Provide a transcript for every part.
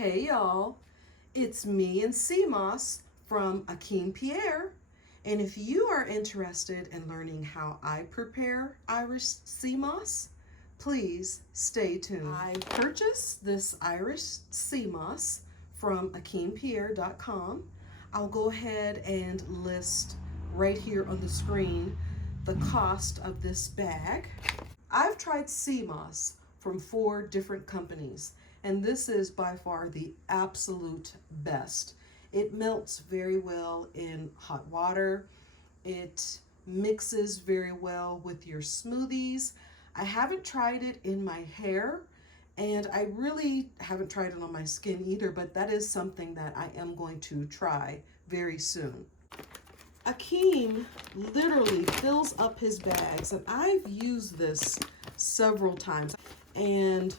Hey y'all, it's me and Seamoss from Akeem Pierre. And if you are interested in learning how I prepare Irish sea moss, please stay tuned. I purchased this Irish sea moss from akeempierre.com. I'll go ahead and list right here on the screen the cost of this bag. I've tried sea moss from 4 different companies, and this is by far the absolute best. It melts very well in hot water. It mixes very well with your smoothies. I haven't tried it in my hair, and I really haven't tried it on my skin either, but that is something that I am going to try very soon. Akeem literally fills up his bags, and I've used this several times, and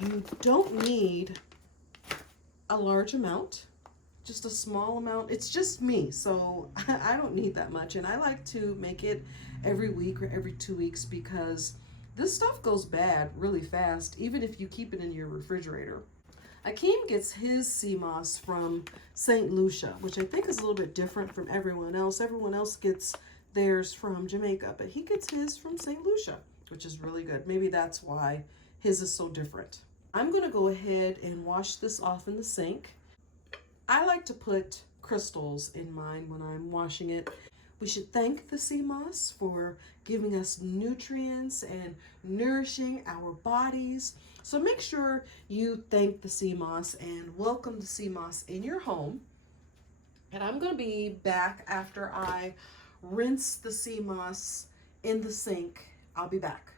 you don't need a large amount, just a small amount. It's just me, so I don't need that much, and I like to make it every week or every 2 weeks because this stuff goes bad really fast, even if you keep it in your refrigerator. Akeem gets his sea moss from St. Lucia, which I think is a little bit different from everyone else. Everyone else gets theirs from Jamaica, but he gets his from St. Lucia, which is really good. Maybe that's why his is so different. I'm gonna go ahead and wash this off in the sink. I like to put crystals in mine when I'm washing it. We should thank the sea moss for giving us nutrients and nourishing our bodies. So make sure you thank the sea moss and welcome the sea moss in your home. And I'm going to be back after I rinse the sea moss in the sink. I'll be back.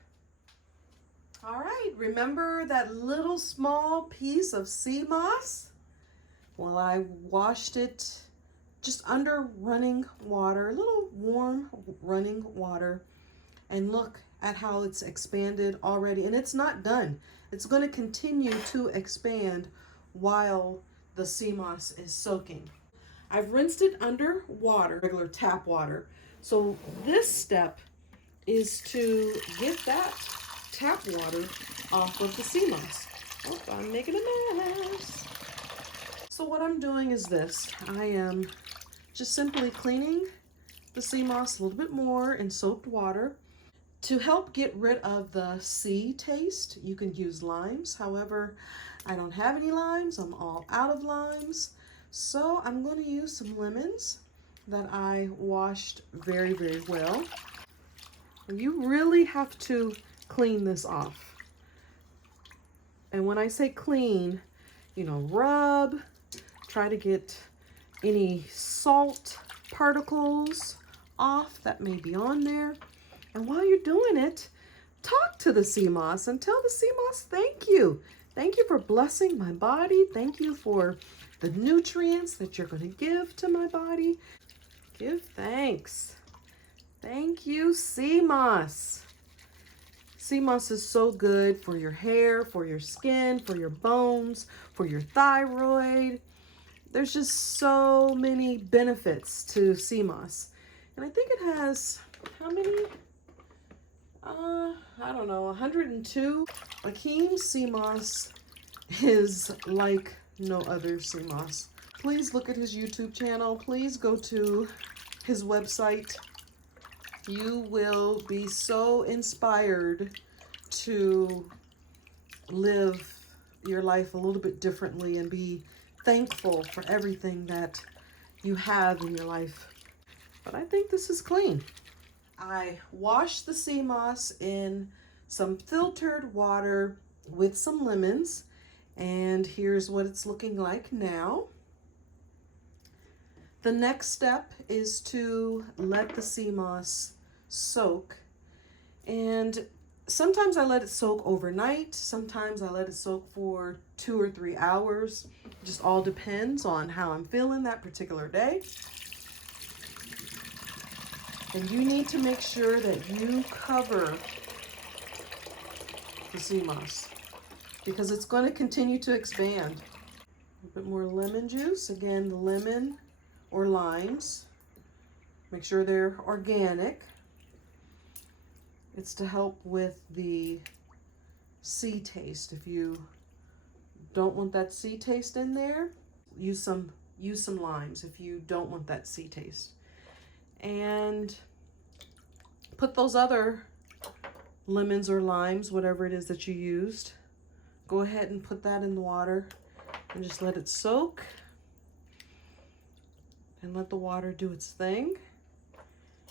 All right, remember that little small piece of sea moss? Well, I washed it just under running water, a little warm running water, and look at how it's expanded already. And it's not done. It's going to continue to expand while the sea moss is soaking. I've rinsed it under water, regular tap water. So this step is to get that tap water off of the sea moss. Oh, I'm making a mess. So what I'm doing is this. I am just simply cleaning the sea moss a little bit more in soaped water. To help get rid of the sea taste, you can use limes. However, I don't have any limes. I'm all out of limes. So I'm going to use some lemons that I washed very, very well. And you really have to clean this off. And when I say clean, rub, try to get any salt particles off that may be on there. And while you're doing it, talk to the sea moss and tell the sea moss thank you. Thank you for blessing my body. Thank you for the nutrients that you're going to give to my body. Give thanks. Thank you, sea moss. Sea moss is so good for your hair, for your skin, for your bones, for your thyroid. There's just so many benefits to sea moss. And I think it has, how many? I don't know, 102. Akeem sea moss is like no other sea moss. Please look at his YouTube channel. Please go to his website. You will be so inspired to live your life a little bit differently and be thankful for everything that you have in your life. But I think this is clean. I washed the sea moss in some filtered water with some lemons, and here's what it's looking like now. The next step is to let the sea moss soak, and sometimes I let it soak overnight, sometimes I let it soak for 2 or 3 hours. It just all depends on how I'm feeling that particular day. And you need to make sure that you cover the sea moss because it's going to continue to expand. A bit more lemon juice. Again, the lemon or limes. Make sure they're organic. It's to help with the sea taste. If you don't want that sea taste in there, use some limes if you don't want that sea taste. And put those other lemons or limes, whatever it is that you used, go ahead and put that in the water and just let it soak and let the water do its thing.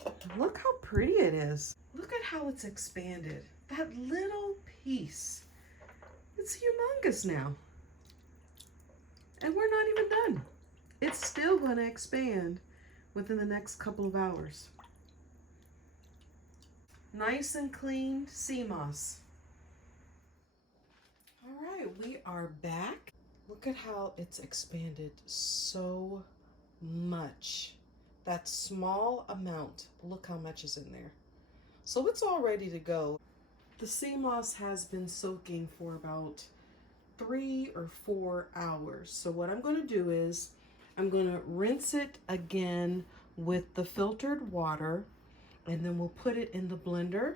And look how pretty it is. Look at how it's expanded. That little piece, it's humongous now. And we're not even done. It's still going to expand within the next couple of hours. Nice and cleaned sea moss. All right, we are back. Look at how it's expanded so much. That small amount, look how much is in there. So it's all ready to go. The sea moss has been soaking for about 3 or 4 hours. So what I'm going to do is I'm going to rinse it again with the filtered water, and then we'll put it in the blender.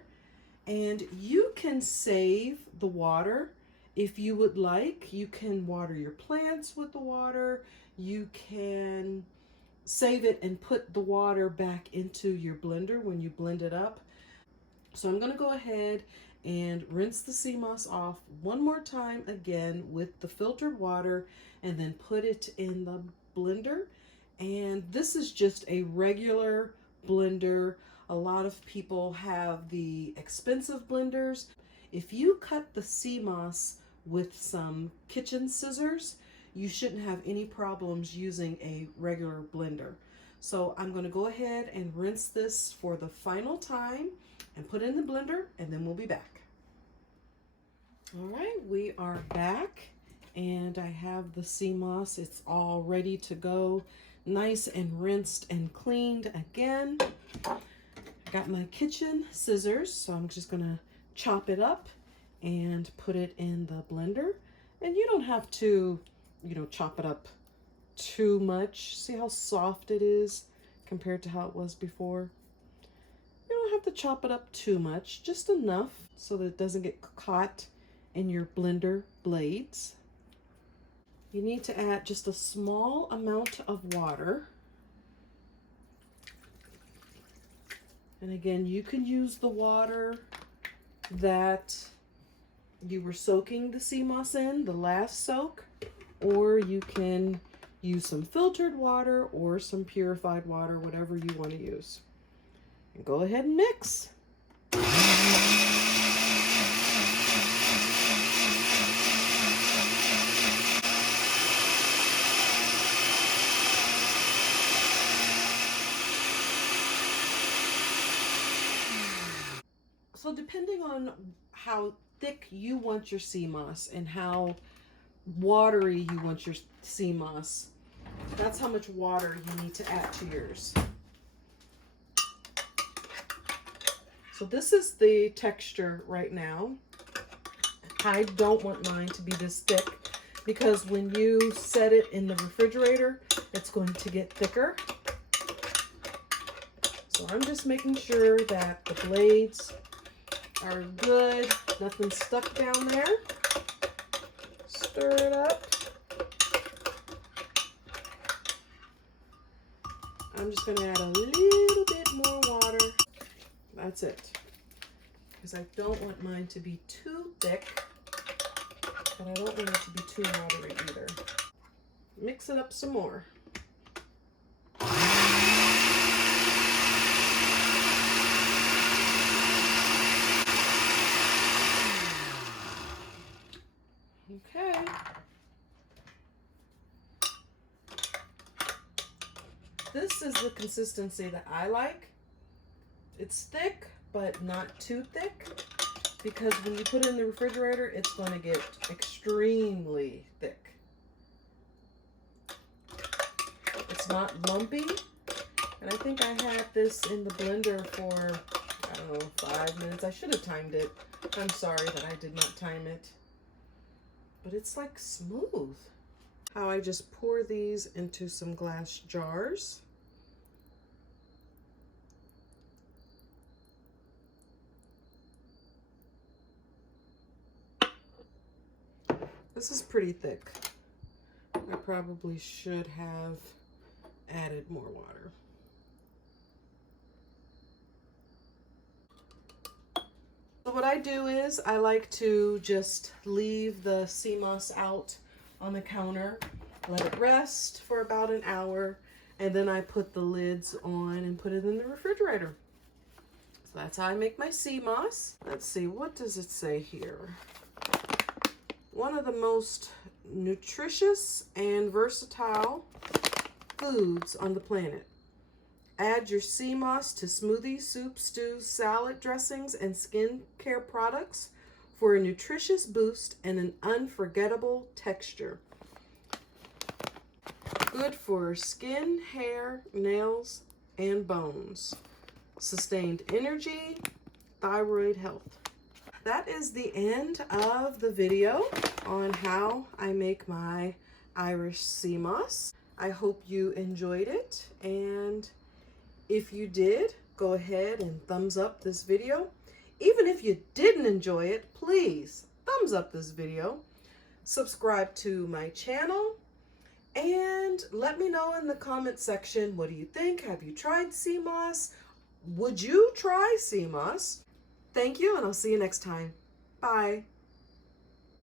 And you can save the water if you would like. You can water your plants with the water. You can save it and put the water back into your blender when you blend it up. So I'm going to go ahead and rinse the sea moss off one more time again with the filtered water, and then put it in the blender. And this is just a regular blender. A lot of people have the expensive blenders. If you cut the sea moss with some kitchen scissors, you shouldn't have any problems using a regular blender. So I'm going to go ahead and rinse this for the final time and put it in the blender, and then we'll be back. All right, we are back, and I have the sea moss. It's all ready to go, nice and rinsed and cleaned again. I got my kitchen scissors, so I'm just gonna chop it up and put it in the blender. And you don't have to, chop it up too much. See how soft it is compared to how it was before? You don't have to chop it up too much, just enough so that it doesn't get caught in your blender blades. You need to add just a small amount of water. And again, you can use the water that you were soaking the sea moss in, the last soak, or you can use some filtered water or some purified water, whatever you want to use. And go ahead and mix. So depending on how thick you want your sea moss and how watery you want your sea moss, that's how much water you need to add to yours. So this is the texture right now. I don't want mine to be this thick because when you set it in the refrigerator, it's going to get thicker. So I'm just making sure that the blades are good, nothing stuck down there. Stir it up. I'm just going to add a little bit more water. That's it. Because I don't want mine to be too thick, but I don't want it to be too watery either. Mix it up some more. Okay. This is the consistency that I like. It's thick, but not too thick, because when you put it in the refrigerator, it's going to get extremely thick. It's not lumpy, and I think I had this in the blender for, I don't know, 5 minutes. I should have timed it. I'm sorry that I did not time it. But it's like smooth. How I just pour these into some glass jars. This is pretty thick. I probably should have added more water. So what I do is I like to just leave the Seamoss out on the counter, let it rest for about an hour, and then I put the lids on and put it in the refrigerator. So that's how I make my Seamoss. Let's see, what does it say here? One of the most nutritious and versatile foods on the planet. Add your Seamoss to smoothies, soups, stews, salad dressings, and skincare products for a nutritious boost and an unforgettable texture. Good for skin, hair, nails, and bones. Sustained energy, thyroid health. That is the end of the video on how I make my Irish Seamoss. I hope you enjoyed it, and if you did, go ahead and thumbs up this video. Even if you didn't enjoy it, please thumbs up this video. Subscribe to my channel, and let me know in the comment section, what do you think? Have you tried Seamoss? Would you try Seamoss? Thank you, and I'll see you next time. Bye.